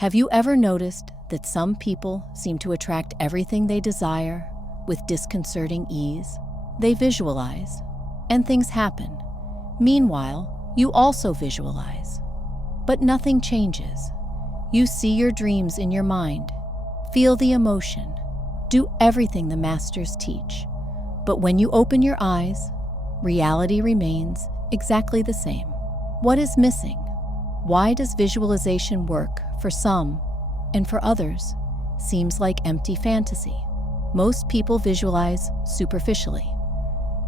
Have you ever noticed that some people seem to attract everything they desire with disconcerting ease? They visualize, and things happen. Meanwhile, you also visualize. But nothing changes. You see your dreams in your mind, feel the emotion, do everything the masters teach. But when you open your eyes, reality remains exactly the same. What is missing? Why does visualization work for some and for others seems like empty fantasy? Most people visualize superficially.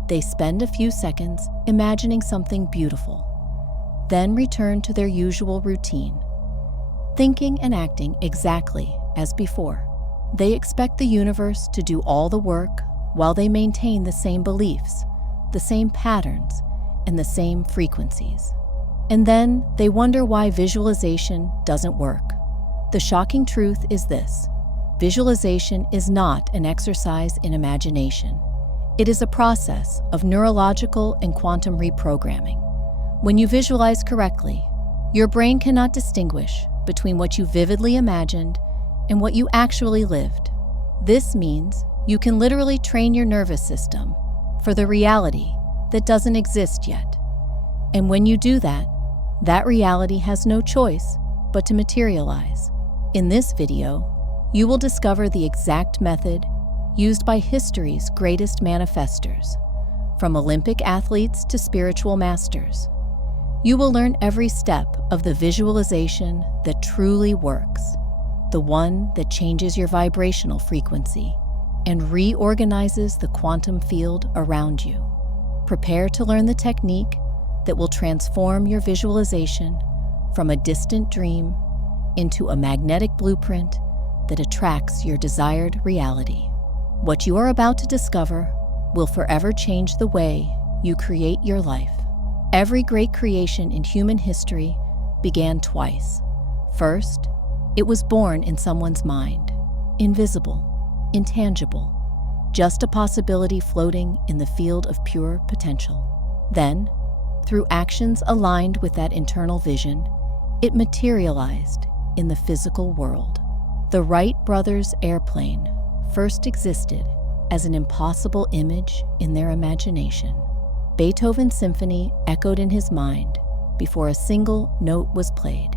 They spend a few seconds imagining something beautiful, then return to their usual routine, thinking and acting exactly as before. They expect the universe to do all the work while they maintain the same beliefs, the same patterns, and the same frequencies. And then they wonder why visualization doesn't work. The shocking truth is this: visualization is not an exercise in imagination. It is a process of neurological and quantum reprogramming. When you visualize correctly, your brain cannot distinguish between what you vividly imagined and what you actually lived. This means you can literally train your nervous system for the reality that doesn't exist yet. And when you do that, that reality has no choice but to materialize. In this video, you will discover the exact method used by history's greatest manifestors, from Olympic athletes to spiritual masters. You will learn every step of the visualization that truly works, the one that changes your vibrational frequency and reorganizes the quantum field around you. Prepare to learn the technique that will transform your visualization from a distant dream into a magnetic blueprint that attracts your desired reality. What you are about to discover will forever change the way you create your life. Every great creation in human history began twice. First, it was born in someone's mind, invisible, intangible, just a possibility floating in the field of pure potential. Then, through actions aligned with that internal vision, it materialized in the physical world. The Wright brothers' airplane first existed as an impossible image in their imagination. Beethoven's symphony echoed in his mind before a single note was played.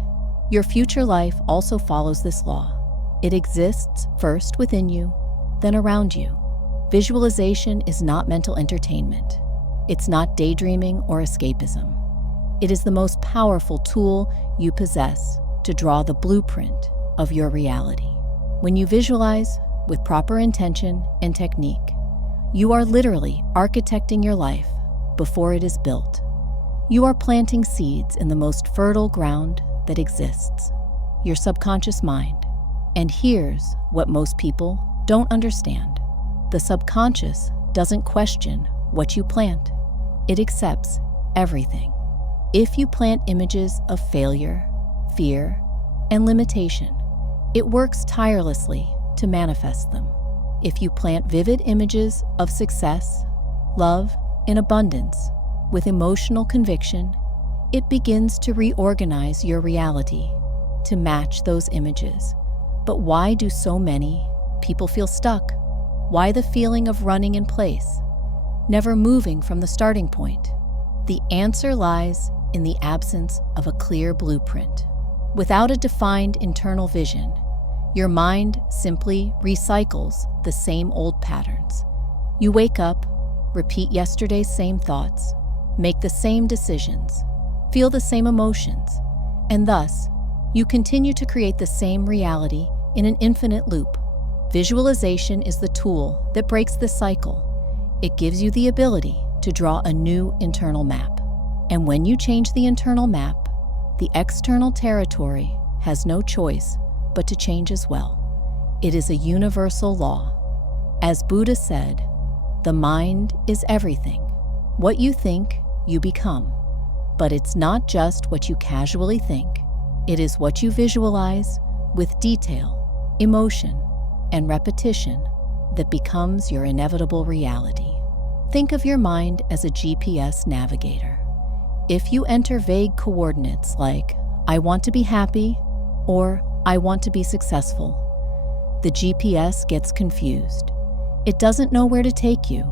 Your future life also follows this law. It exists first within you, then around you. Visualization is not mental entertainment. It's not daydreaming or escapism. It is the most powerful tool you possess to draw the blueprint of your reality. When you visualize with proper intention and technique, you are literally architecting your life before it is built. You are planting seeds in the most fertile ground that exists, your subconscious mind. And here's what most people don't understand. The subconscious doesn't question what you plant. It accepts everything. If you plant images of failure, fear, and limitation, it works tirelessly to manifest them. If you plant vivid images of success, love, and abundance with emotional conviction, it begins to reorganize your reality to match those images. But why do so many people feel stuck? Why the feeling of running in place, never moving from the starting point? The answer lies in the absence of a clear blueprint. Without a defined internal vision, your mind simply recycles the same old patterns. You wake up, repeat yesterday's same thoughts, make the same decisions, feel the same emotions, and thus, you continue to create the same reality in an infinite loop. Visualization is the tool that breaks this cycle. It gives you the ability to draw a new internal map. And when you change the internal map, the external territory has no choice but to change as well. It is a universal law. As Buddha said, the mind is everything. What you think, you become. But it's not just what you casually think. It is what you visualize with detail, emotion, and repetition that becomes your inevitable reality. Think of your mind as a GPS navigator. If you enter vague coordinates like, I want to be happy, or I want to be successful. The GPS gets confused. It doesn't know where to take you.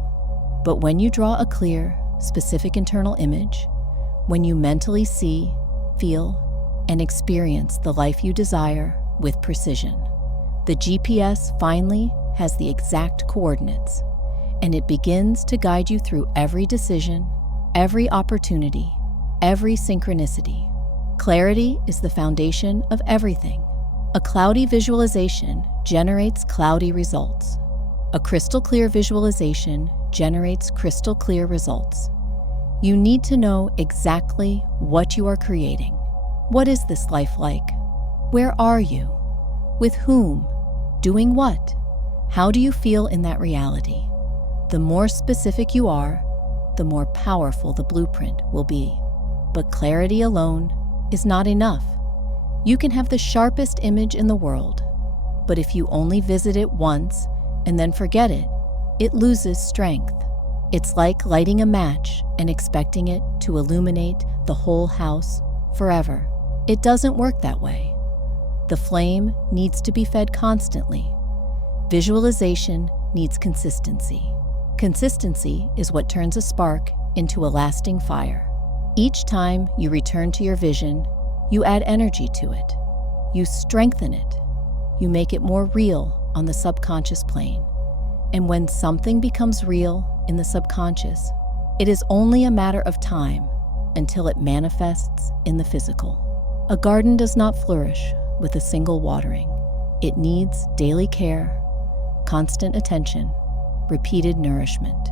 But when you draw a clear, specific internal image, when you mentally see, feel, and experience the life you desire with precision, the GPS finally has the exact coordinates, and it begins to guide you through every decision, every opportunity, every synchronicity. Clarity is the foundation of everything. A cloudy visualization generates cloudy results. A crystal clear visualization generates crystal clear results. You need to know exactly what you are creating. What is this life like? Where are you? With whom? Doing what? How do you feel in that reality? The more specific you are, the more powerful the blueprint will be. But clarity alone is not enough. You can have the sharpest image in the world, but if you only visit it once and then forget it, it loses strength. It's like lighting a match and expecting it to illuminate the whole house forever. It doesn't work that way. The flame needs to be fed constantly. Visualization needs consistency. Consistency is what turns a spark into a lasting fire. Each time you return to your vision, you add energy to it. You strengthen it. You make it more real on the subconscious plane. And when something becomes real in the subconscious, it is only a matter of time until it manifests in the physical. A garden does not flourish with a single watering. It needs daily care, constant attention, repeated nourishment.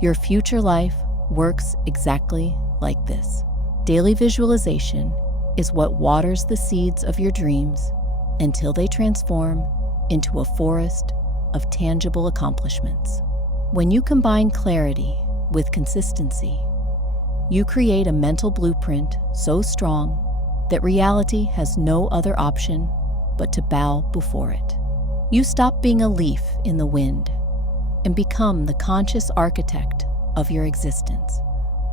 Your future life works exactly like this. Daily visualization is what waters the seeds of your dreams until they transform into a forest of tangible accomplishments. When you combine clarity with consistency, you create a mental blueprint so strong that reality has no other option but to bow before it. You stop being a leaf in the wind and become the conscious architect of your existence.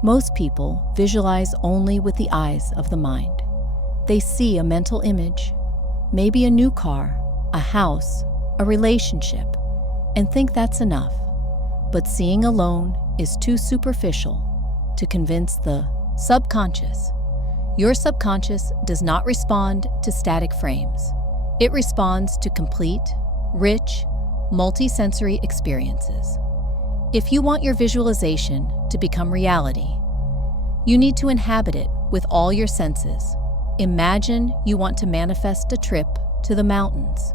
Most people visualize only with the eyes of the mind. They see a mental image, maybe a new car, a house, a relationship, and think that's enough. But seeing alone is too superficial to convince the subconscious. Your subconscious does not respond to static frames. It responds to complete, rich, multi-sensory experiences. If you want your visualization to become reality, you need to inhabit it with all your senses. Imagine you want to manifest a trip to the mountains.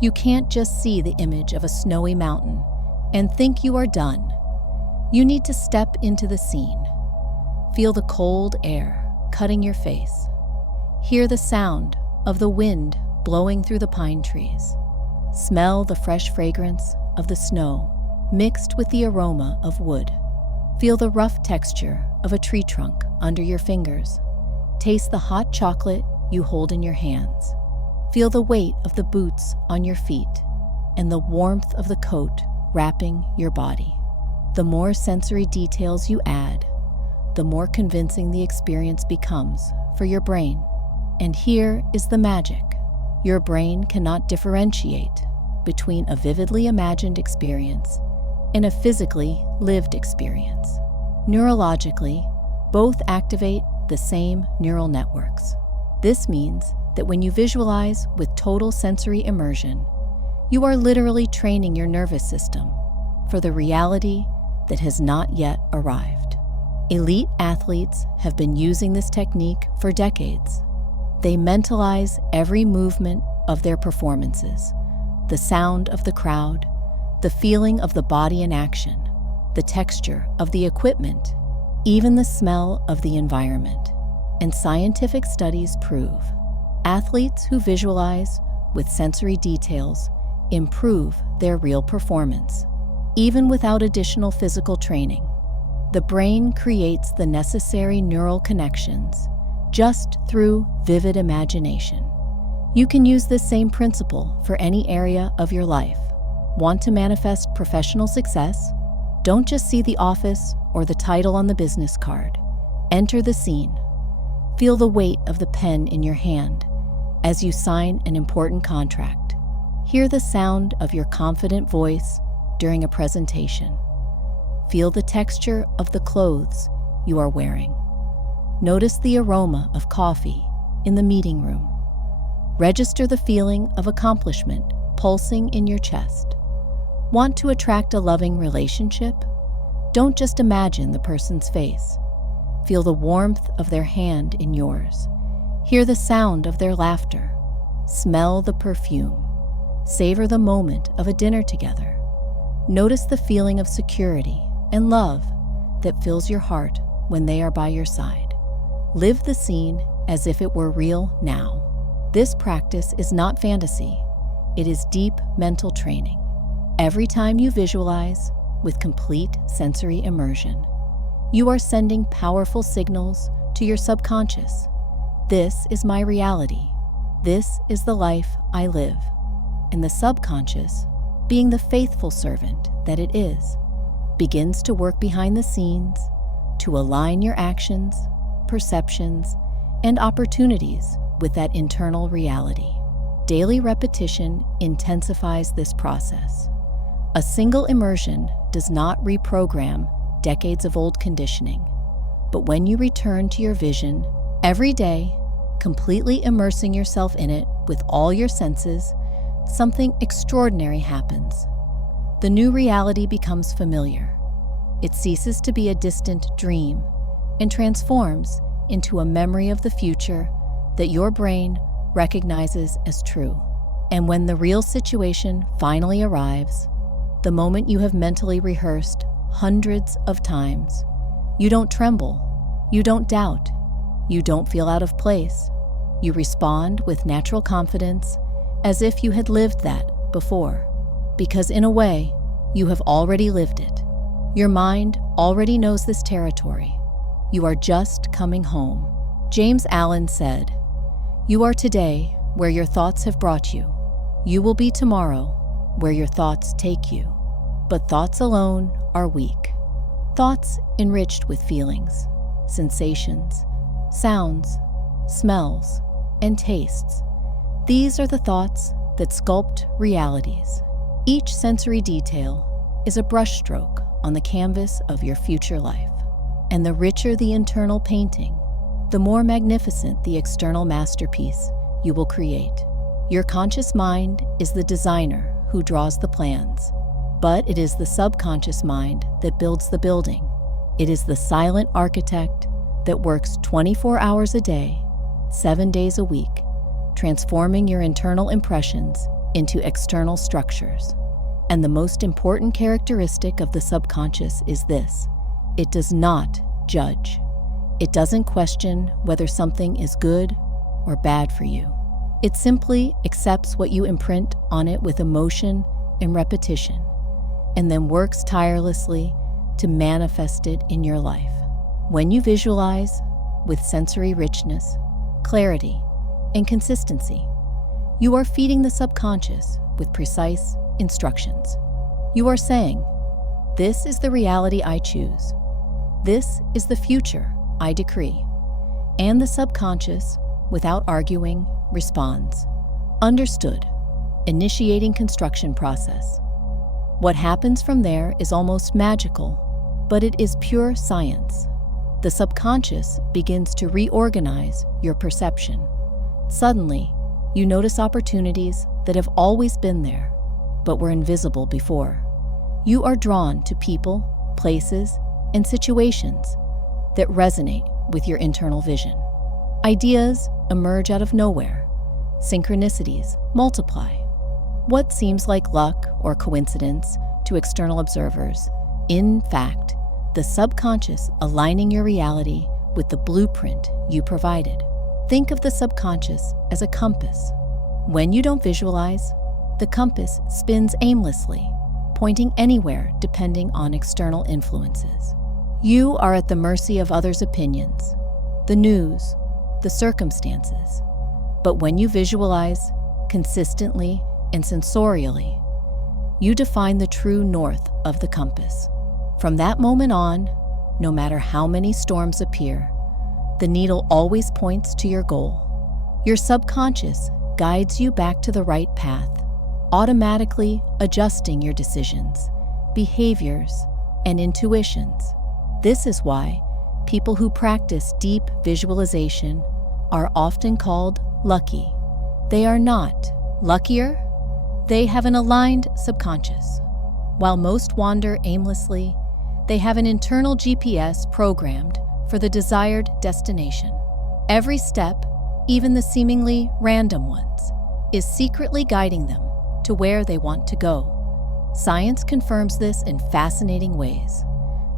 You can't just see the image of a snowy mountain and think you are done. You need to step into the scene. Feel the cold air cutting your face. Hear the sound of the wind blowing through the pine trees. Smell the fresh fragrance of the snow mixed with the aroma of wood. Feel the rough texture of a tree trunk under your fingers. Taste the hot chocolate you hold in your hands. Feel the weight of the boots on your feet and the warmth of the coat wrapping your body. The more sensory details you add, the more convincing the experience becomes for your brain. And here is the magic. Your brain cannot differentiate between a vividly imagined experience and a physically lived experience. Neurologically, both activate the same neural networks. This means that when you visualize with total sensory immersion, you are literally training your nervous system for the reality that has not yet arrived. Elite athletes have been using this technique for decades. They mentalize every movement of their performances, the sound of the crowd, the feeling of the body in action, the texture of the equipment, even the smell of the environment. And scientific studies prove athletes who visualize with sensory details improve their real performance, even without additional physical training. The brain creates the necessary neural connections just through vivid imagination. You can use this same principle for any area of your life. Want to manifest professional success? Don't just see the office or the title on the business card. Enter the scene. Feel the weight of the pen in your hand as you sign an important contract. Hear the sound of your confident voice during a presentation. Feel the texture of the clothes you are wearing. Notice the aroma of coffee in the meeting room. Register the feeling of accomplishment pulsing in your chest. Want to attract a loving relationship? Don't just imagine the person's face. Feel the warmth of their hand in yours. Hear the sound of their laughter. Smell the perfume. Savor the moment of a dinner together. Notice the feeling of security and love that fills your heart when they are by your side. Live the scene as if it were real now. This practice is not fantasy. It is deep mental training. Every time you visualize with complete sensory immersion, you are sending powerful signals to your subconscious. This is my reality. This is the life I live. And the subconscious, being the faithful servant that it is, begins to work behind the scenes to align your actions, perceptions, and opportunities with that internal reality. Daily repetition intensifies this process. A single immersion does not reprogram decades of old conditioning, but when you return to your vision every day, completely immersing yourself in it with all your senses, something extraordinary happens. The new reality becomes familiar. It ceases to be a distant dream and transforms into a memory of the future that your brain recognizes as true. And when the real situation finally arrives, the moment you have mentally rehearsed hundreds of times, you don't tremble, you don't doubt, you don't feel out of place. You respond with natural confidence as if you had lived that before, because in a way, you have already lived it. Your mind already knows this territory. You are just coming home. James Allen said, "You are today where your thoughts have brought you. You will be tomorrow where your thoughts take you. But thoughts alone are weak. Thoughts enriched with feelings, sensations, sounds, smells, and tastes. These are the thoughts that sculpt realities. Each sensory detail is a brushstroke on the canvas of your future life. And the richer the internal painting, the more magnificent the external masterpiece you will create. Your conscious mind is the designer who draws the plans, but it is the subconscious mind that builds the building. It is the silent architect that works 24 hours a day, 7 days a week, transforming your internal impressions into external structures. And the most important characteristic of the subconscious is this: it does not judge. It doesn't question whether something is good or bad for you. It simply accepts what you imprint on it with emotion and repetition, and then works tirelessly to manifest it in your life. When you visualize with sensory richness, clarity, and consistency, you are feeding the subconscious with precise instructions. You are saying, "This is the reality I choose. This is the future I decree." And the subconscious, without arguing, responds, "Understood," initiating construction process. What happens from there is almost magical, but it is pure science. The subconscious begins to reorganize your perception. Suddenly, you notice opportunities that have always been there, but were invisible before. You are drawn to people, places, and situations that resonate with your internal vision. Ideas emerge out of nowhere. Synchronicities multiply. What seems like luck or coincidence to external observers, in fact, the subconscious aligning your reality with the blueprint you provided. Think of the subconscious as a compass. When you don't visualize, the compass spins aimlessly, pointing anywhere depending on external influences. You are at the mercy of others' opinions, the news, the circumstances. But when you visualize consistently and sensorially, you define the true north of the compass. From that moment on, no matter how many storms appear, the needle always points to your goal. Your subconscious guides you back to the right path, automatically adjusting your decisions, behaviors, and intuitions. This is why people who practice deep visualization are often called lucky. They are not luckier, they have an aligned subconscious. While most wander aimlessly, they have an internal GPS programmed for the desired destination. Every step, even the seemingly random ones, is secretly guiding them to where they want to go. Science confirms this in fascinating ways.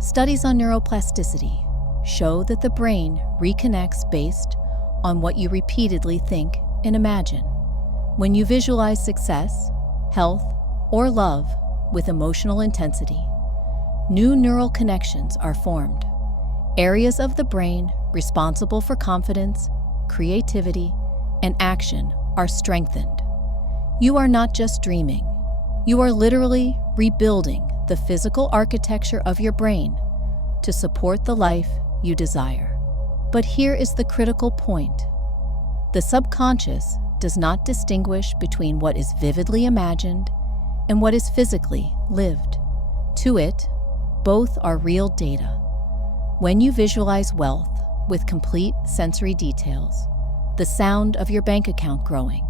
Studies on neuroplasticity show that the brain reconnects based on what you repeatedly think and imagine. When you visualize success, health, or love with emotional intensity, new neural connections are formed. Areas of the brain responsible for confidence, creativity, and action are strengthened. You are not just dreaming. You are literally rebuilding the physical architecture of your brain to support the life you desire. But here is the critical point. The subconscious does not distinguish between what is vividly imagined and what is physically lived. To it, both are real data. When you visualize wealth with complete sensory details, the sound of your bank account growing,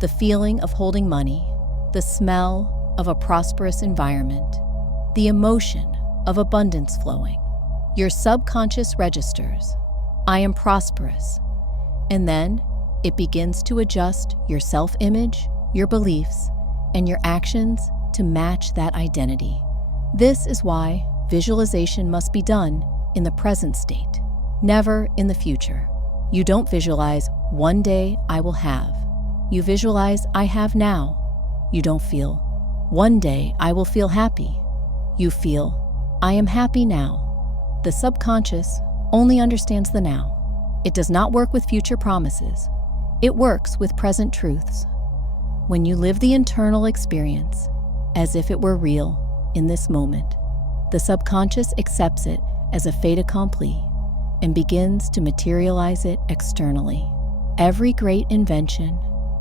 the feeling of holding money, the smell of a prosperous environment, the emotion of abundance flowing, your subconscious registers, "I am prosperous," and then it begins to adjust your self-image, your beliefs, and your actions to match that identity. This is why visualization must be done in the present state, never in the future. You don't visualize, "One day I will have." You visualize, "I have now." You don't feel, "One day I will feel happy." You feel, "I am happy now." The subconscious only understands the now. It does not work with future promises. It works with present truths. When you live the internal experience as if it were real in this moment, the subconscious accepts it as a fait accompli and begins to materialize it externally. Every great invention,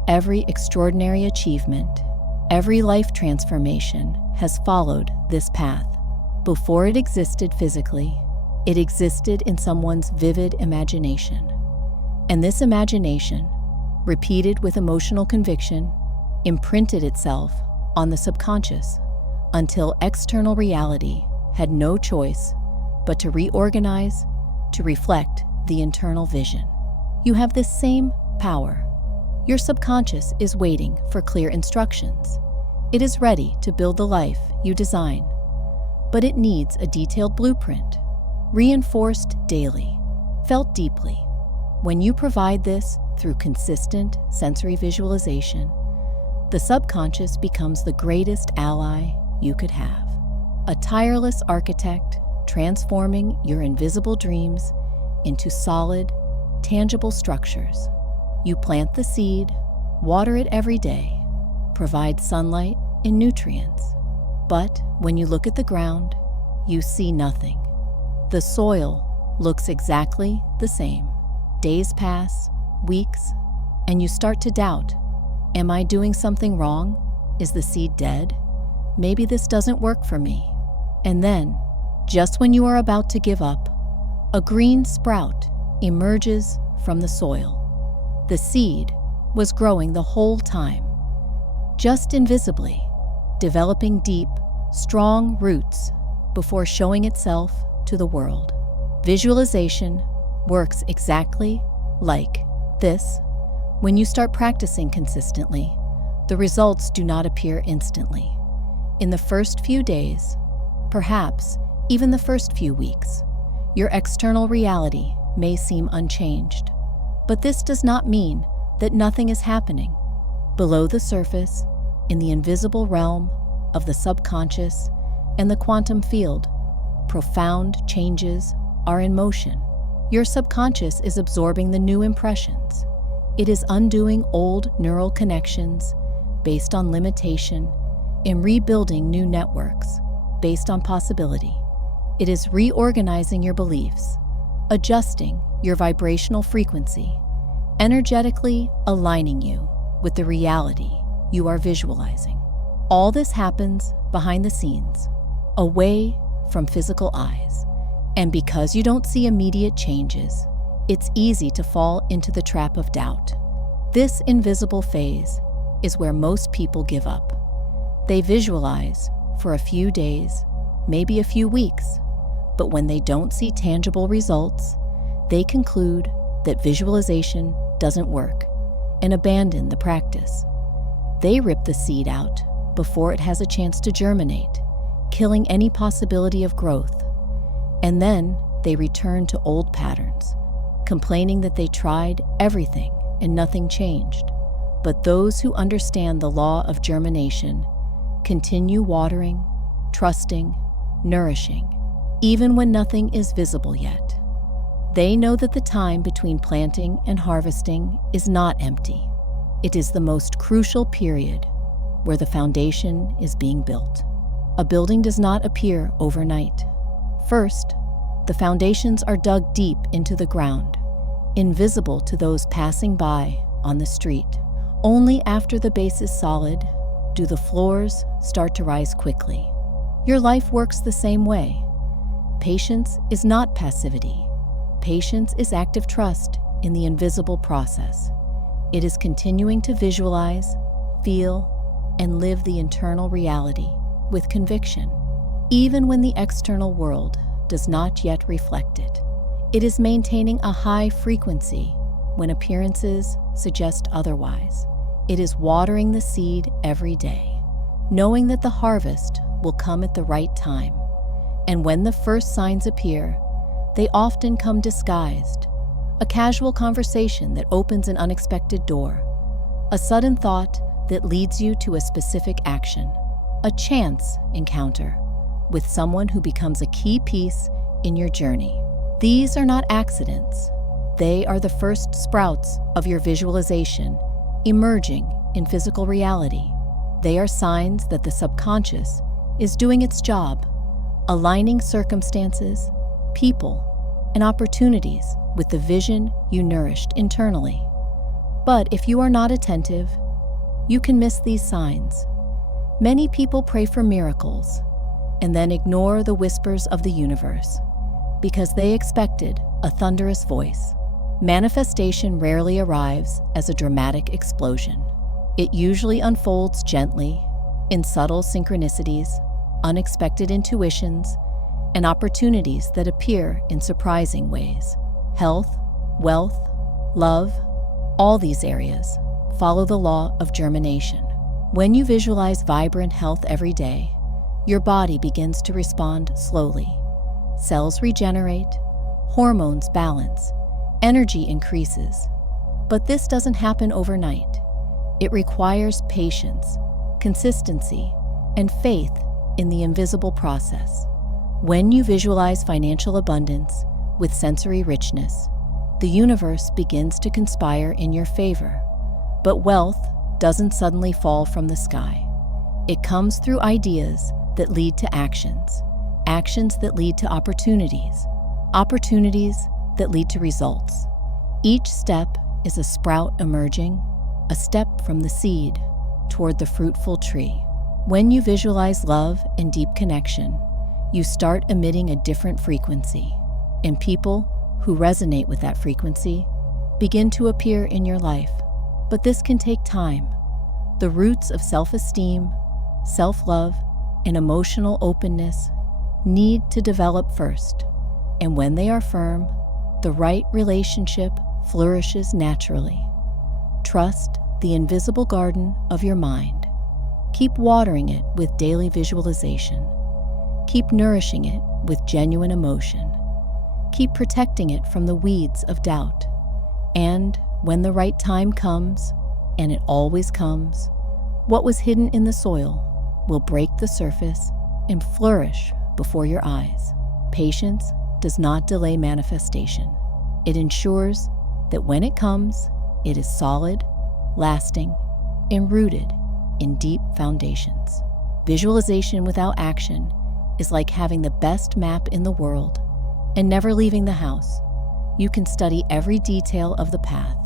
every extraordinary achievement, every life transformation has followed this path. Before it existed physically, it existed in someone's vivid imagination. And this imagination, repeated with emotional conviction, imprinted itself on the subconscious until external reality had no choice but to reorganize to reflect the internal vision. You have this same power. Your subconscious is waiting for clear instructions. It is ready to build the life you design, but it needs a detailed blueprint, reinforced daily, felt deeply. When you provide this through consistent sensory visualization, the subconscious becomes the greatest ally you could have. A tireless architect transforming your invisible dreams into solid, tangible structures. You plant the seed, water it every day, provide sunlight and nutrients. But when you look at the ground, you see nothing. The soil looks exactly the same. Days pass, weeks, and you start to doubt. Am I doing something wrong? Is the seed dead? Maybe this doesn't work for me. And then, just when you are about to give up, a green sprout emerges from the soil. The seed was growing the whole time, just invisibly, developing deep, strong roots before showing itself to the world. Visualization works exactly like this. When you start practicing consistently, the results do not appear instantly. In the first few days, perhaps even the first few weeks, your external reality may seem unchanged. But this does not mean that nothing is happening. Below the surface, in the invisible realm of the subconscious and the quantum field, profound changes are in motion. Your subconscious is absorbing the new impressions. It is undoing old neural connections based on limitation and rebuilding new networks based on possibility. It is reorganizing your beliefs, adjusting your vibrational frequency, energetically aligning you with the reality you are visualizing. All this happens behind the scenes, away from physical eyes. And because you don't see immediate changes, it's easy to fall into the trap of doubt. This invisible phase is where most people give up. They visualize for a few days, maybe a few weeks, but when they don't see tangible results, they conclude that visualization doesn't work and abandon the practice. They rip the seed out before it has a chance to germinate, killing any possibility of growth. And then they return to old patterns, complaining that they tried everything and nothing changed. But those who understand the law of germination continue watering, trusting, nourishing, even when nothing is visible yet. They know that the time between planting and harvesting is not empty. It is the most crucial period where the foundation is being built. A building does not appear overnight. First, the foundations are dug deep into the ground, invisible to those passing by on the street. Only after the base is solid do the floors start to rise quickly. Your life works the same way. Patience is not passivity. Patience is active trust in the invisible process. It is continuing to visualize, feel, and live the internal reality with conviction, even when the external world does not yet reflect it. It is maintaining a high frequency when appearances suggest otherwise. It is watering the seed every day, knowing that the harvest will come at the right time. And when the first signs appear, they often come disguised. A casual conversation that opens an unexpected door, a sudden thought that leads you to a specific action, a chance encounter with someone who becomes a key piece in your journey. These are not accidents. They are the first sprouts of your visualization emerging in physical reality. They are signs that the subconscious is doing its job, aligning circumstances, people, and opportunities with the vision you nourished internally. But if you are not attentive, you can miss these signs. Many people pray for miracles and then ignore the whispers of the universe because they expected a thunderous voice. Manifestation rarely arrives as a dramatic explosion. It usually unfolds gently, in subtle synchronicities, unexpected intuitions, and opportunities that appear in surprising ways. Health, wealth, love, all these areas follow the law of germination. When you visualize vibrant health every day, your body begins to respond slowly. Cells regenerate, hormones balance, energy increases. But this doesn't happen overnight. It requires patience, consistency, and faith in the invisible process. When you visualize financial abundance with sensory richness, the universe begins to conspire in your favor. But wealth doesn't suddenly fall from the sky. It comes through ideas that lead to actions, actions that lead to opportunities, opportunities that lead to results. Each step is a sprout emerging, a step from the seed toward the fruitful tree. When you visualize love and deep connection, you start emitting a different frequency, and people who resonate with that frequency begin to appear in your life. But this can take time. The roots of self-esteem, self-love, and emotional openness need to develop first. And when they are firm, the right relationship flourishes naturally. Trust the invisible garden of your mind. Keep watering it with daily visualization. Keep nourishing it with genuine emotion. Keep protecting it from the weeds of doubt. And when the right time comes, and it always comes, what was hidden in the soil will break the surface and flourish before your eyes. Patience does not delay manifestation. It ensures that when it comes, it is solid, lasting, and rooted in deep foundations. Visualization without action is like having the best map in the world and never leaving the house. You can study every detail of the path,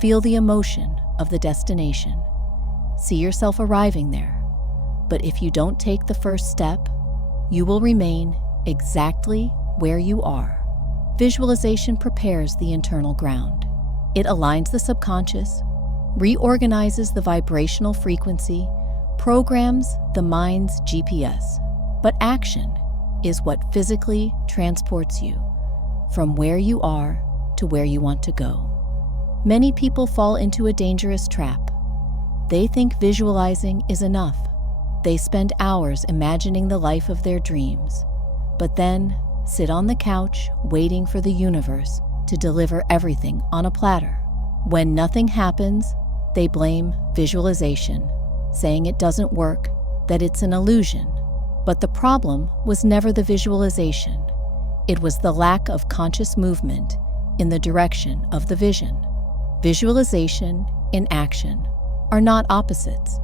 Feel the emotion of the destination. See yourself arriving there. But if you don't take the first step, you will remain exactly where you are. Visualization prepares the internal ground. It aligns the subconscious, reorganizes the vibrational frequency, programs the mind's GPS. But action is what physically transports you from where you are to where you want to go. Many people fall into a dangerous trap. They think visualizing is enough. They spend hours imagining the life of their dreams, but then sit on the couch waiting for the universe to deliver everything on a platter. When nothing happens, they blame visualization, saying it doesn't work, that it's an illusion. But the problem was never the visualization. It was the lack of conscious movement in the direction of the vision. Visualization and action are not opposites.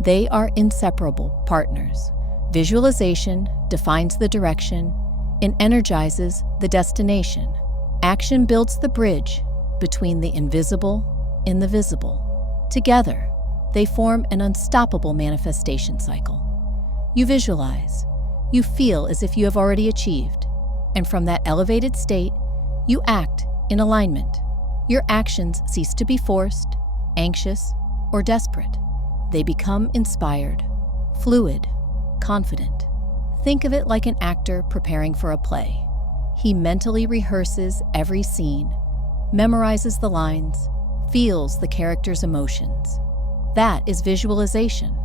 They are inseparable partners. Visualization defines the direction and energizes the destination. Action builds the bridge between the invisible and the visible. Together, they form an unstoppable manifestation cycle. You visualize. You feel as if you have already achieved. And from that elevated state, you act in alignment. Your actions cease to be forced, anxious, or desperate. They become inspired, fluid, confident. Think of it like an actor preparing for a play. He mentally rehearses every scene, memorizes the lines, feels the character's emotions. That is visualization.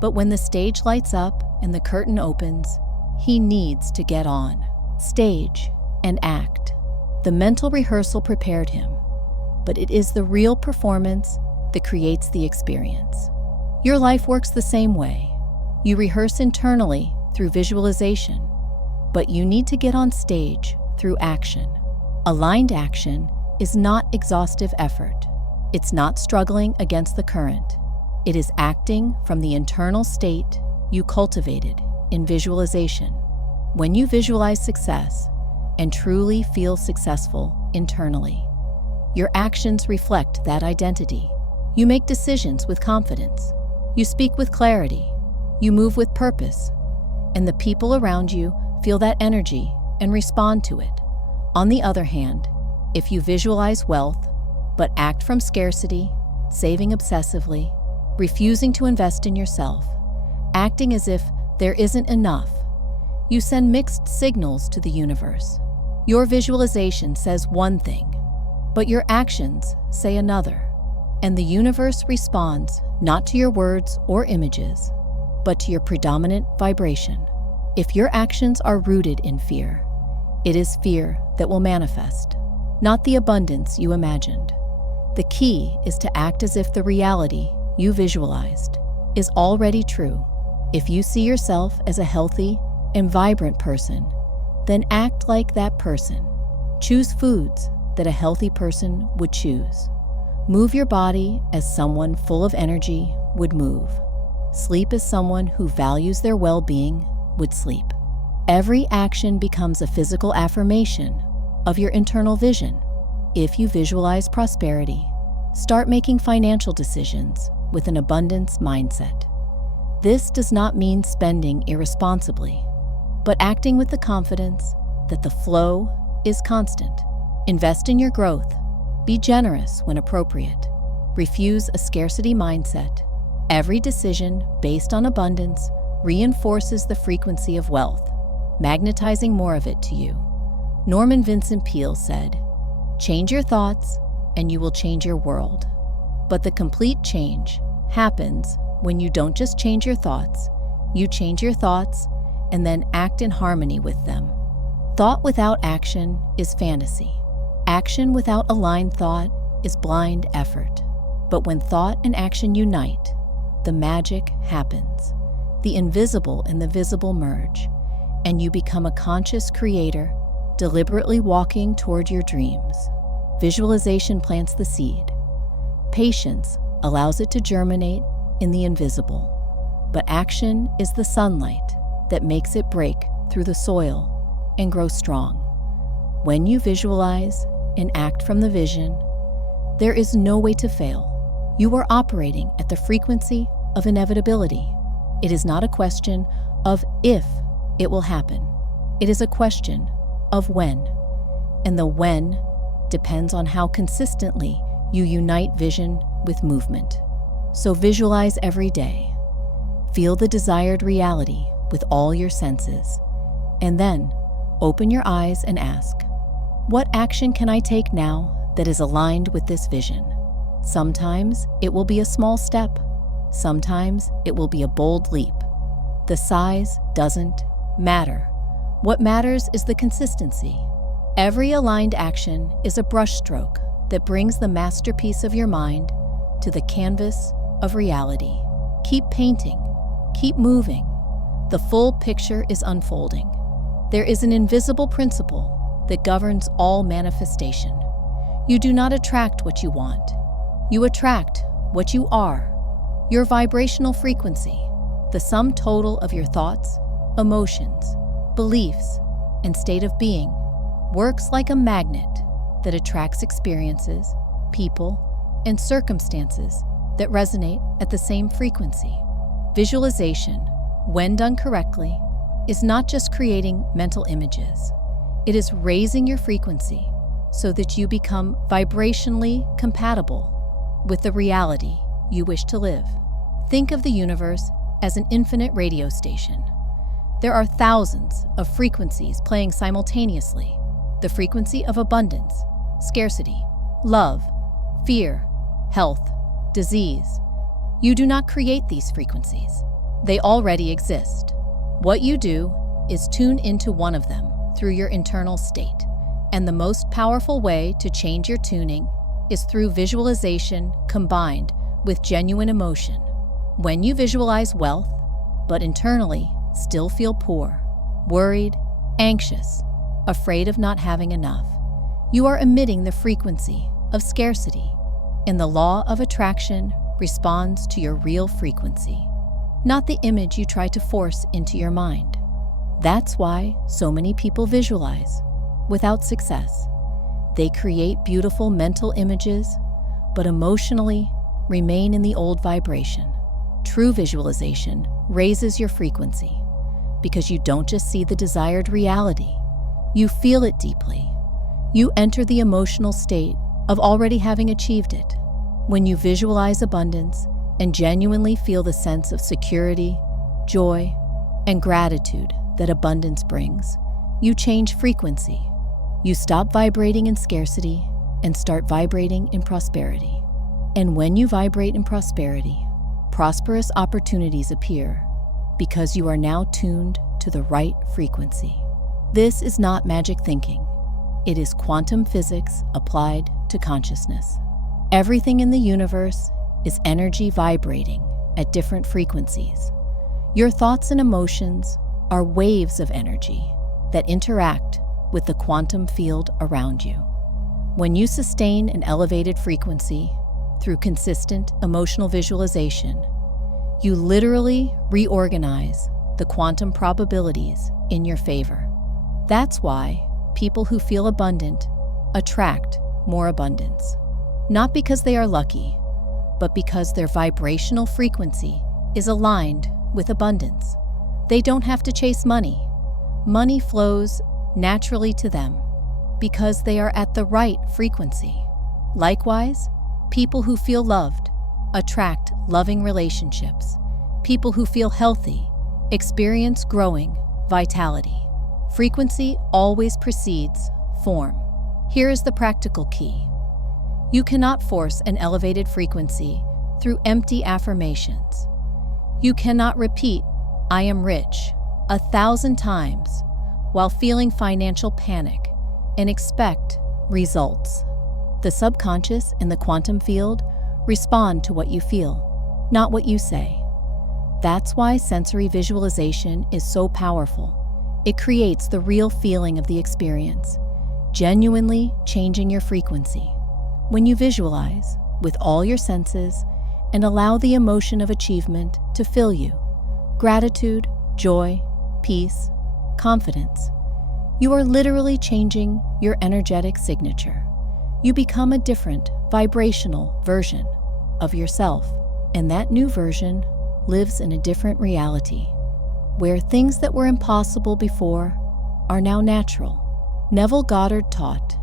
But when the stage lights up and the curtain opens, he needs to get on stage and act. The mental rehearsal prepared him, but it is the real performance that creates the experience. Your life works the same way. You rehearse internally through visualization, but you need to get on stage through action. Aligned action is not exhaustive effort. It's not struggling against the current. It is acting from the internal state you cultivated in visualization. When you visualize success and truly feel successful internally, your actions reflect that identity. You make decisions with confidence. You speak with clarity. You move with purpose. And the people around you feel that energy and respond to it. On the other hand, if you visualize wealth, but act from scarcity, saving obsessively, refusing to invest in yourself, acting as if there isn't enough, you send mixed signals to the universe. Your visualization says one thing, but your actions say another. And the universe responds not to your words or images, but to your predominant vibration. If your actions are rooted in fear, it is fear that will manifest, not the abundance you imagined. The key is to act as if the reality you visualized is already true. If you see yourself as a healthy and vibrant person, then act like that person. Choose foods that a healthy person would choose. Move your body as someone full of energy would move. Sleep as someone who values their well-being would sleep. Every action becomes a physical affirmation of your internal vision. If you visualize prosperity, start making financial decisions with an abundance mindset. This does not mean spending irresponsibly, but acting with the confidence that the flow is constant. Invest in your growth. Be generous when appropriate. Refuse a scarcity mindset. Every decision based on abundance reinforces the frequency of wealth, magnetizing more of it to you. Norman Vincent Peale said, "Change your thoughts and you will change your world." But the complete change happens when you don't just change your thoughts, you change your thoughts and then act in harmony with them. Thought without action is fantasy. Action without aligned thought is blind effort. But when thought and action unite, the magic happens. The invisible and the visible merge, and you become a conscious creator, deliberately walking toward your dreams. Visualization plants the seed. Patience allows it to germinate in the invisible. But action is the sunlight that makes it break through the soil and grow strong. When you visualize and act from the vision, There is no way to fail. You are operating at the frequency of inevitability. It is not a question of if it will happen. It is a question of when. And the when depends on how consistently you unite vision with movement. So visualize every day. Feel the desired reality with all your senses. And then open your eyes and ask, what action can I take now that is aligned with this vision? Sometimes it will be a small step. Sometimes it will be a bold leap. The size doesn't matter. What matters is the consistency. Every aligned action is a brushstroke that brings the masterpiece of your mind to the canvas of reality. Keep painting. Keep moving. The full picture is unfolding. There is an invisible principle that governs all manifestation. You do not attract what you want. You attract what you are. Your vibrational frequency, the sum total of your thoughts, emotions, beliefs, and state of being, works like a magnet that attracts experiences, people, and circumstances that resonate at the same frequency. Visualization, when done correctly, is not just creating mental images. It is raising your frequency so that you become vibrationally compatible with the reality you wish to live. Think of the universe as an infinite radio station. There are thousands of frequencies playing simultaneously. The frequency of abundance, scarcity, love, fear, health, disease. You do not create these frequencies. They already exist. What you do is tune into one of them through your internal state. And the most powerful way to change your tuning is through visualization combined with genuine emotion. When you visualize wealth, but internally still feel poor, worried, anxious, afraid of not having enough, you are emitting the frequency of scarcity, and the law of attraction responds to your real frequency, not the image you try to force into your mind. That's why so many people visualize without success. They create beautiful mental images, but emotionally remain in the old vibration. True visualization raises your frequency because you don't just see the desired reality, you feel it deeply. You enter the emotional state of already having achieved it. When you visualize abundance and genuinely feel the sense of security, joy, and gratitude that abundance brings, you change frequency. You stop vibrating in scarcity and start vibrating in prosperity. And when you vibrate in prosperity, prosperous opportunities appear because you are now tuned to the right frequency. This is not magic thinking. It is quantum physics applied to consciousness. Everything in the universe is energy vibrating at different frequencies. Your thoughts and emotions are waves of energy that interact with the quantum field around you. When you sustain an elevated frequency through consistent emotional visualization, you literally reorganize the quantum probabilities in your favor. That's why people who feel abundant attract more abundance. Not because they are lucky, but because their vibrational frequency is aligned with abundance. They don't have to chase money. Money flows naturally to them because they are at the right frequency. Likewise, people who feel loved attract loving relationships. People who feel healthy experience growing vitality. Frequency always precedes form. Here is the practical key. You cannot force an elevated frequency through empty affirmations. You cannot repeat, "I am rich," 1,000 times while feeling financial panic and expect results. The subconscious and the quantum field respond to what you feel, not what you say. That's why sensory visualization is so powerful. It creates the real feeling of the experience, genuinely changing your frequency. When you visualize with all your senses and allow the emotion of achievement to fill you, gratitude, joy, peace, confidence, you are literally changing your energetic signature. You become a different, vibrational version of yourself, and that new version lives in a different reality, where things that were impossible before are now natural. Neville Goddard taught,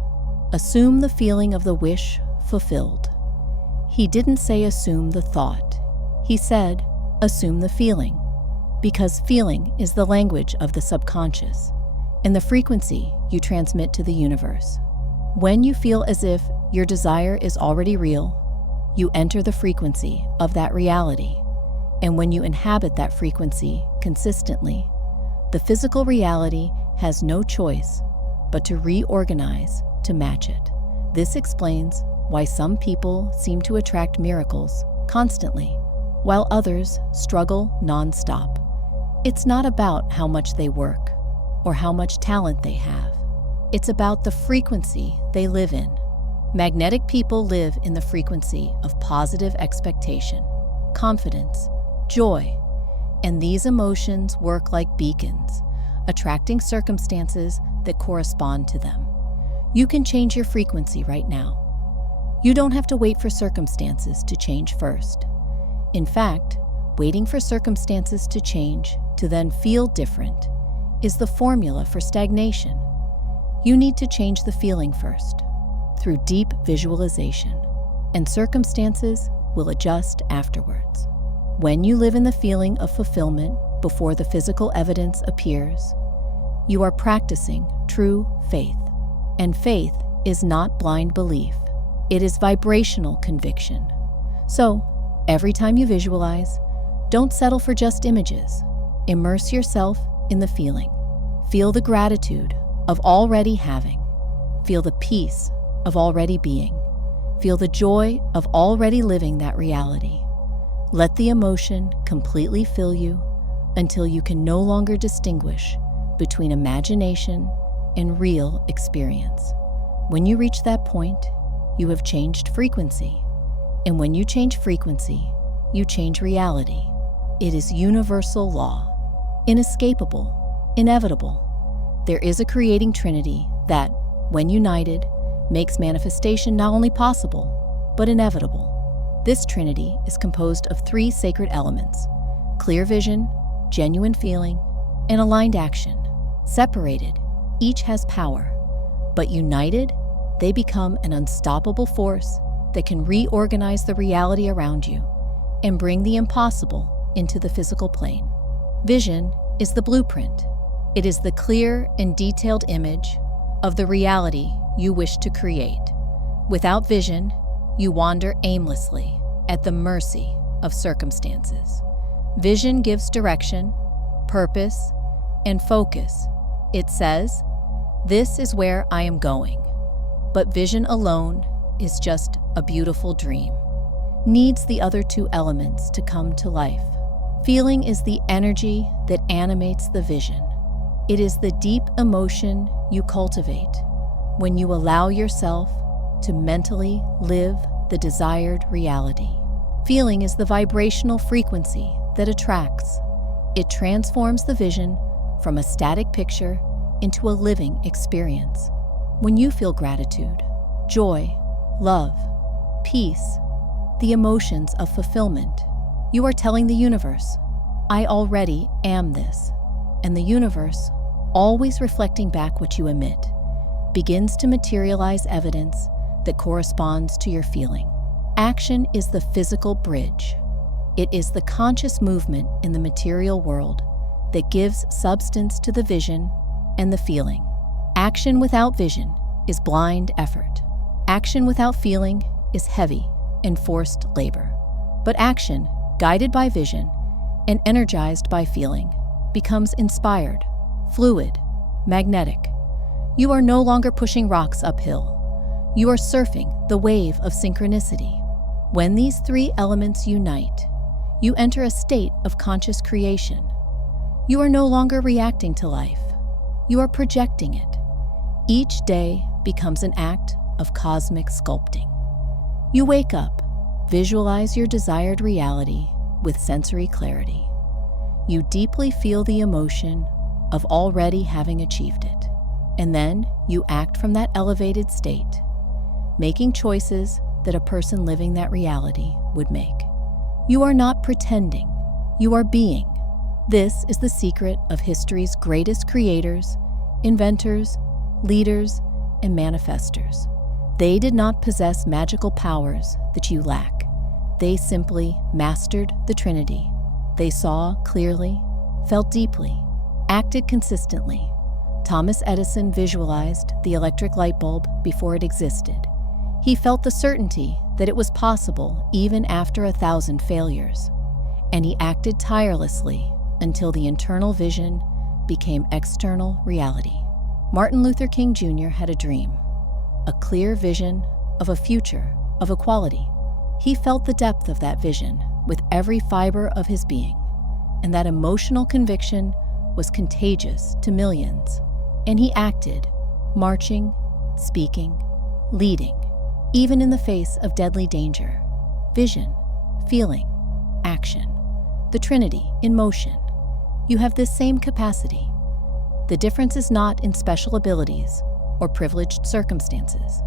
"Assume the feeling of the wish fulfilled." He didn't say assume the thought. He said, assume the feeling, because feeling is the language of the subconscious and the frequency you transmit to the universe. When you feel as if your desire is already real, you enter the frequency of that reality. And when you inhabit that frequency consistently, the physical reality has no choice but to reorganize to match it. This explains why some people seem to attract miracles constantly, while others struggle nonstop. It's not about how much they work or how much talent they have. It's about the frequency they live in. Magnetic people live in the frequency of positive expectation, confidence, joy, and these emotions work like beacons, attracting circumstances that correspond to them. You can change your frequency right now. You don't have to wait for circumstances to change first. In fact, waiting for circumstances to change to then feel different is the formula for stagnation. You need to change the feeling first, through deep visualization, and circumstances will adjust afterwards. When you live in the feeling of fulfillment before the physical evidence appears, you are practicing true faith. And faith is not blind belief, it is vibrational conviction. So, every time you visualize, don't settle for just images. Immerse yourself in the feeling. Feel the gratitude of already having. Feel the peace of already being. Feel the joy of already living that reality. Let the emotion completely fill you until you can no longer distinguish between imagination and real experience. When you reach that point, you have changed frequency. And when you change frequency, you change reality. It is universal law, inescapable, inevitable. There is a creating trinity that, when united, makes manifestation not only possible, but inevitable. This trinity is composed of three sacred elements: clear vision, genuine feeling, and aligned action. Separated, each has power, but united, they become an unstoppable force that can reorganize the reality around you and bring the impossible into the physical plane. Vision is the blueprint. It is the clear and detailed image of the reality you wish to create. Without vision, you wander aimlessly at the mercy of circumstances. Vision gives direction, purpose, and focus. It says, "This is where I am going." But vision alone is just a beautiful dream. Needs the other two elements to come to life. Feeling is the energy that animates the vision. It is the deep emotion you cultivate when you allow yourself to mentally live the desired reality. Feeling is the vibrational frequency that attracts. It transforms the vision from a static picture into a living experience. When you feel gratitude, joy, love, peace, the emotions of fulfillment, you are telling the universe, "I already am this." And the universe, always reflecting back what you emit, begins to materialize evidence that corresponds to your feeling. Action is the physical bridge. It is the conscious movement in the material world that gives substance to the vision and the feeling. Action without vision is blind effort. Action without feeling is heavy and forced labor. But action, guided by vision and energized by feeling, becomes inspired, fluid, magnetic. You are no longer pushing rocks uphill. You are surfing the wave of synchronicity. When these three elements unite, you enter a state of conscious creation. You are no longer reacting to life. You are projecting it. Each day becomes an act of cosmic sculpting. You wake up, visualize your desired reality with sensory clarity. You deeply feel the emotion of already having achieved it. And then you act from that elevated state. making choices that a person living that reality would make. You are not pretending, you are being. This is the secret of history's greatest creators, inventors, leaders, and manifestors. They did not possess magical powers that you lack. They simply mastered the Trinity. They saw clearly, felt deeply, acted consistently. Thomas Edison visualized the electric light bulb before it existed. He felt the certainty that it was possible even after 1,000 failures. And he acted tirelessly until the internal vision became external reality. Martin Luther King Jr. had a dream, a clear vision of a future of equality. He felt the depth of that vision with every fiber of his being, and that emotional conviction was contagious to millions. And he acted, marching, speaking, leading, even in the face of deadly danger. Vision, feeling, action. The Trinity in motion. You have this same capacity. The difference is not in special abilities or privileged circumstances.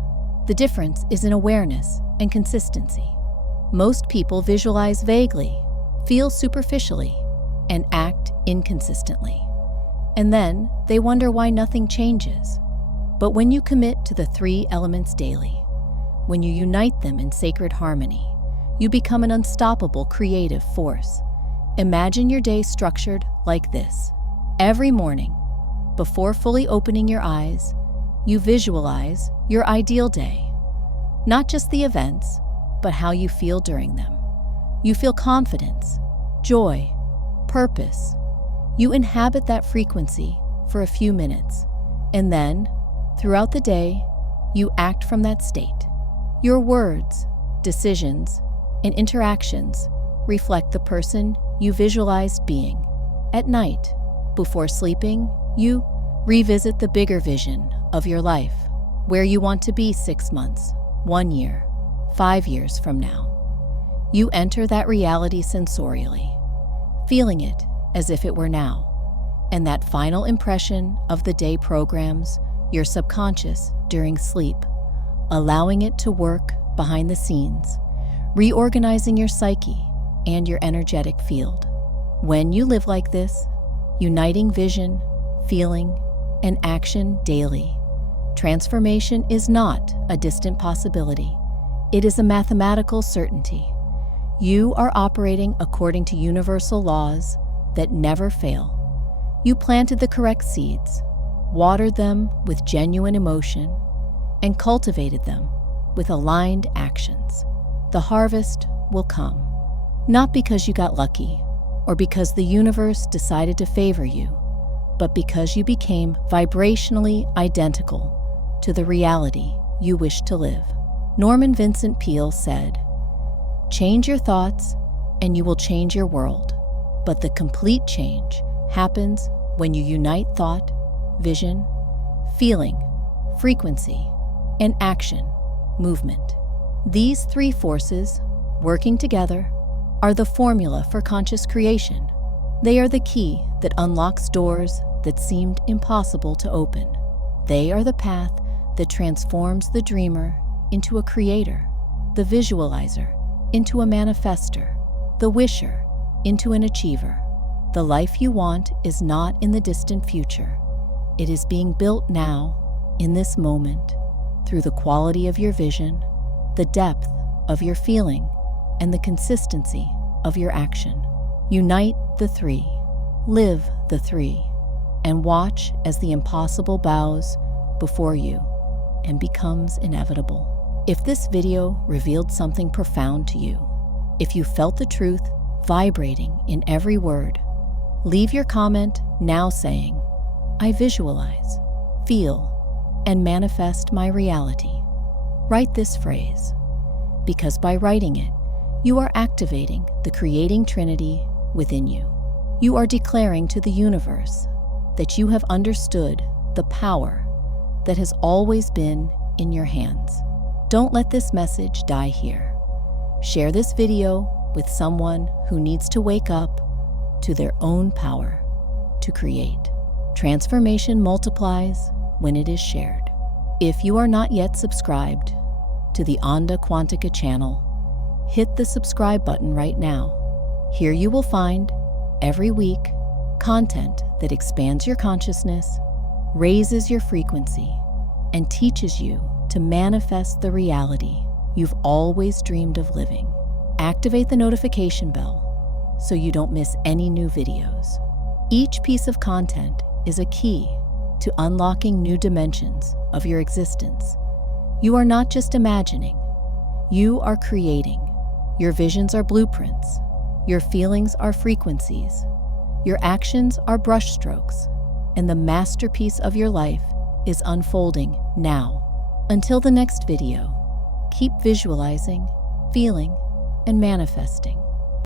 The difference is in awareness and consistency. Most people visualize vaguely, feel superficially, and act inconsistently. And then they wonder why nothing changes. But when you commit to the 3 elements daily, when you unite them in sacred harmony, you become an unstoppable creative force. Imagine your day structured like this. Every morning, before fully opening your eyes, you visualize your ideal day. Not just the events, but how you feel during them. You feel confidence, joy, purpose. You inhabit that frequency for a few minutes, and then, throughout the day, you act from that state. Your words, decisions, and interactions reflect the person you visualized being. At night, before sleeping, you revisit the bigger vision of your life, where you want to be 6 months, 1 year, 5 years from now. You enter that reality sensorially, feeling it as if it were now, and that final impression of the day programs your subconscious during sleep, allowing it to work behind the scenes, reorganizing your psyche and your energetic field. When you live like this, uniting vision, feeling, and action daily, transformation is not a distant possibility. It is a mathematical certainty. You are operating according to universal laws that never fail. You planted the correct seeds, watered them with genuine emotion, and cultivated them with aligned actions. The harvest will come, not because you got lucky or because the universe decided to favor you, but because you became vibrationally identical to the reality you wish to live. Norman Vincent Peale said, "Change your thoughts and you will change your world. But the complete change happens when you unite thought, vision, feeling, frequency, and action, movement. These 3 forces, working together, are the formula for conscious creation. They are the key that unlocks doors that seemed impossible to open. They are the path that transforms the dreamer into a creator, the visualizer into a manifester, the wisher into an achiever. The life you want is not in the distant future. It is being built now, in this moment, through the quality of your vision, the depth of your feeling, and the consistency of your action. Unite the 3, live the 3, and watch as the impossible bows before you and becomes inevitable. If this video revealed something profound to you, if you felt the truth vibrating in every word, leave your comment now saying, "I visualize, feel, and manifest my reality." Write this phrase, because by writing it, you are activating the creating Trinity within you. You are declaring to the universe that you have understood the power that has always been in your hands. Don't let this message die here. Share this video with someone who needs to wake up to their own power to create. Transformation multiplies when it is shared. If you are not yet subscribed, to the Onda Quantica channel. Hit the subscribe button right now. Here you will find, every week, content that expands your consciousness, raises your frequency, and teaches you to manifest the reality you've always dreamed of living. Activate the notification bell so you don't miss any new videos. Each piece of content is a key to unlocking new dimensions of your existence. You are not just imagining, you are creating. Your visions are blueprints, your feelings are frequencies, your actions are brushstrokes, and the masterpiece of your life is unfolding now. Until the next video, keep visualizing, feeling, and manifesting.